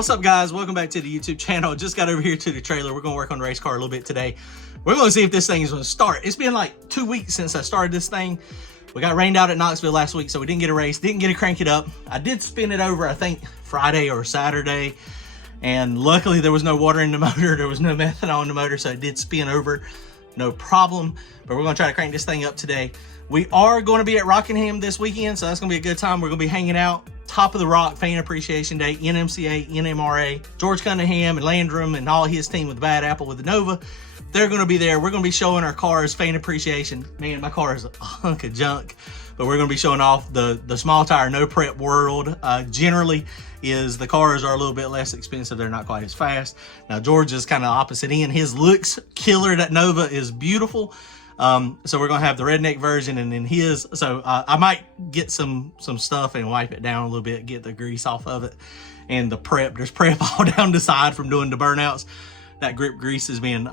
What's up, guys? Welcome back to the YouTube channel. Just got over here to the trailer. We're going to work on the race car a little bit today. We're going to see if this thing is going to start. It's been like 2 weeks since I started this thing. We got rained out at Knoxville last week, so we didn't get a race, didn't get to crank it up. I did spin it over, I think, Friday or Saturday, and luckily there was no water in the motor. There was no methanol in the motor, so it did spin over, no problem. But we're going to try to crank this thing up today. We are going to be at Rockingham this weekend, so that's going to be a good time. We're going to be hanging out. Top of the Rock Fan Appreciation Day, NMCA, NMRA, George Cunningham and Landrum and all his team with the Bad Apple with the Nova. They're going to be there. We're going to be showing our cars fan appreciation. Man, my car is a hunk of junk, but we're going to be showing off the small tire, no prep world. Generally is the cars are a little bit less expensive. They're not quite as fast. Now, George is kind of opposite end. His looks killer. That Nova is beautiful. So we're going to have the redneck version and then his. So I might get some stuff and wipe it down a little bit, get the grease off of it. And the prep, there's prep all down the side from doing the burnouts. That grip grease has been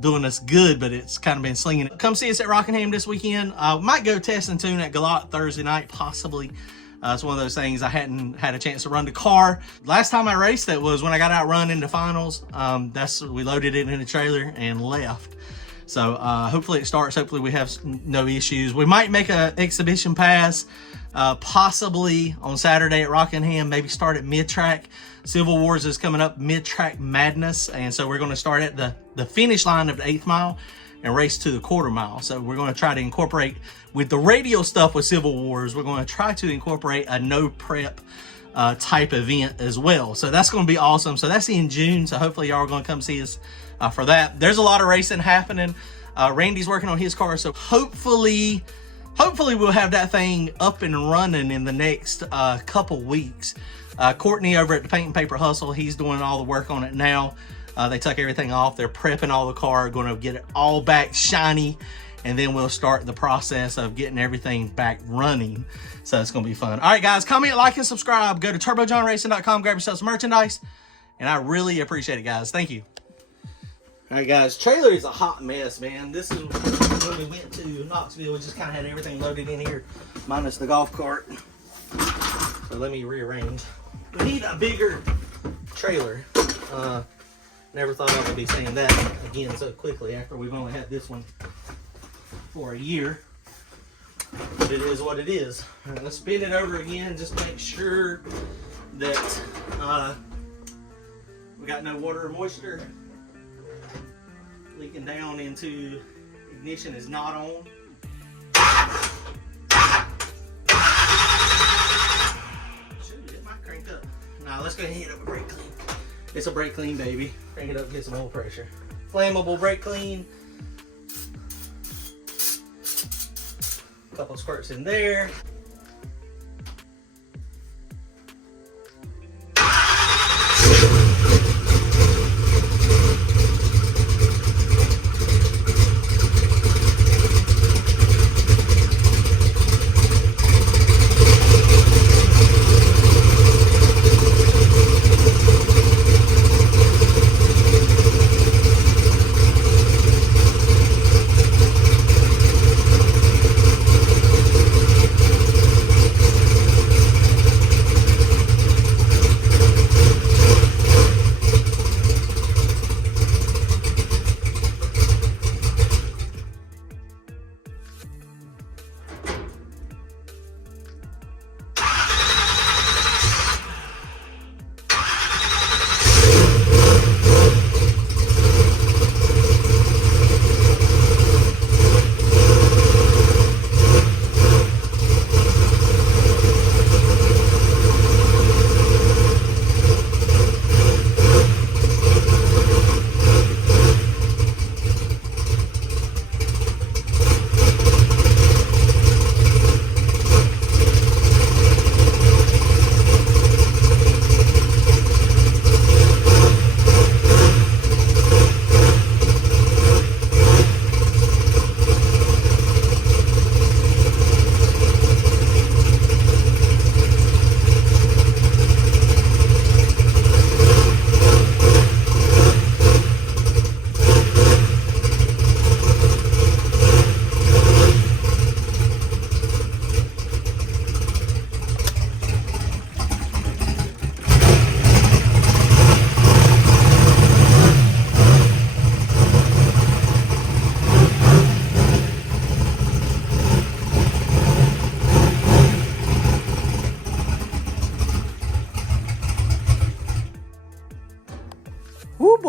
doing us good, but it's kind of been slinging it. Come see us at Rockingham this weekend. Might go test and tune at Galot Thursday night, possibly. It's one of those things I hadn't had a chance to run the car. Last time I raced it was when I got out run in the finals. We loaded it in the trailer and left. So hopefully it starts. Hopefully we have no issues. We might make an exhibition pass possibly on Saturday at Rockingham, maybe start at mid-track. Civil Wars is coming up, mid-track madness. And so we're going to start at the finish line of the 8th mile and race to the 1/4 mile. So we're going to try to incorporate with the radio stuff with Civil Wars. We're going to try to incorporate a no prep type event as well. So that's going to be awesome. So that's in June. So hopefully y'all are going to come see us for that. There's a lot of racing happening. Randy's working on his car. So hopefully we'll have that thing up and running in the next couple weeks. Courtney over at the Paint and Paper Hustle, he's doing all the work on it now. They took everything off. They're prepping all the car, going to get it all back shiny, and then we'll start the process of getting everything back running. So it's going to be fun. All right, guys, comment, like, and subscribe. Go to turbojohnracing.com, grab yourself some merchandise, and I really appreciate it, guys. Thank you. All right, guys, trailer is a hot mess, man. This is when we went to Knoxville. We just kind of had everything loaded in here, minus the golf cart. So let me rearrange. We need a bigger trailer. Never thought I would be saying that again so quickly after we've only had this one for a year. But it is what it is. All right, let's spin it over again. Just make sure that we got no water or moisture leaking down into ignition is not on. Shoot, it might crank up. Now let's go ahead and hit up a brake clean. It's a brake clean, baby. Crank it up, get some oil pressure. Flammable brake clean. A couple squirts in there.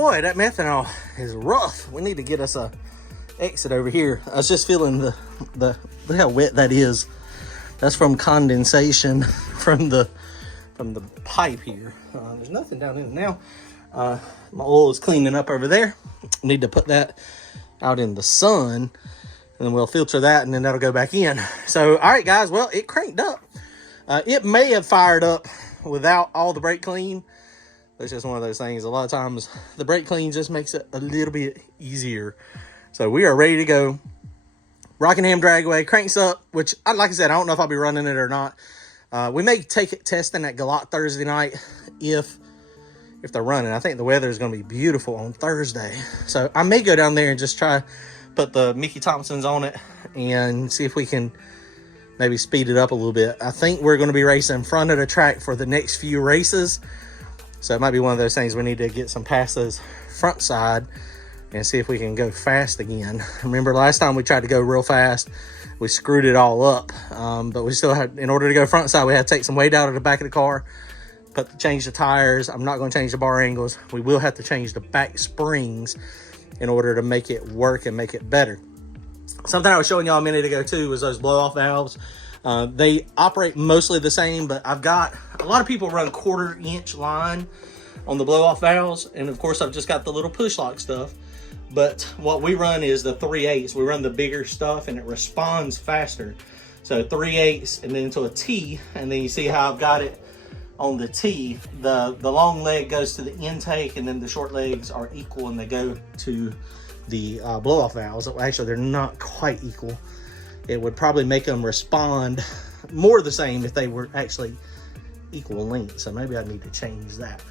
boy, that methanol is rough. We need to get us a exit over here. I was just feeling the look how wet that is. That's from condensation from the pipe here. There's nothing down in it now. My oil is cleaning up over there. Need to put that out in the sun, and then we'll filter that, and then that'll go back in. So, all right, guys. Well, it cranked up. It may have fired up without all the brake clean. It's just one of those things. A lot of times, the brake clean just makes it a little bit easier. So we are ready to go. Rockingham dragway cranks up, which, like I said, I don't know if I'll be running it or not. We may take it testing at Galot Thursday night if they're running. I think the weather is going to be beautiful on Thursday. So I may go down there and just try put the Mickey Thompsons on it and see if we can maybe speed it up a little bit. I think we're going to be racing in front of the track for the next few races. So it might be one of those things we need to get some passes front side and see if we can go fast again. Remember last time we tried to go real fast, we screwed it all up. But we still had, in order to go front side, we had to take some weight out of the back of the car, change the tires. I'm not going to change the bar angles. We will have to change the back springs in order to make it work and make it better. Something I was showing y'all a minute ago too was those blow-off valves. They operate mostly the same, but I've got a lot of people run 1/4 inch line on the blow-off valves, and of course I've just got the little push lock stuff. But what we run is the 3/8. We run the bigger stuff, and it responds faster. So 3/8 and then to a T, and then you see how I've got it on the T. The long leg goes to the intake, and then the short legs are equal, and they go to the blow-off valves. Actually, they're not quite equal. It would probably make them respond more the same if they were actually equal length. So maybe I need to change that.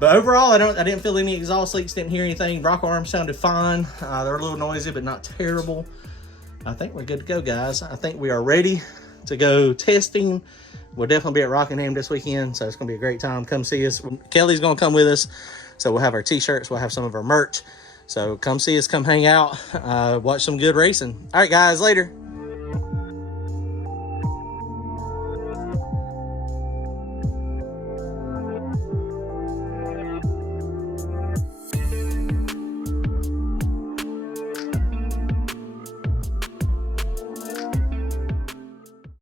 But overall, I didn't feel any exhaust leaks, didn't hear anything. Rock arms sounded fine. They're a little noisy, but not terrible. I think we're good to go, guys. I think we are ready to go testing. We'll definitely be at Rockingham this weekend, so it's going to be a great time. Come see us. Kelly's going to come with us, so we'll have our t-shirts. We'll have some of our merch. So come see us, come hang out, watch some good racing. All right, guys, later.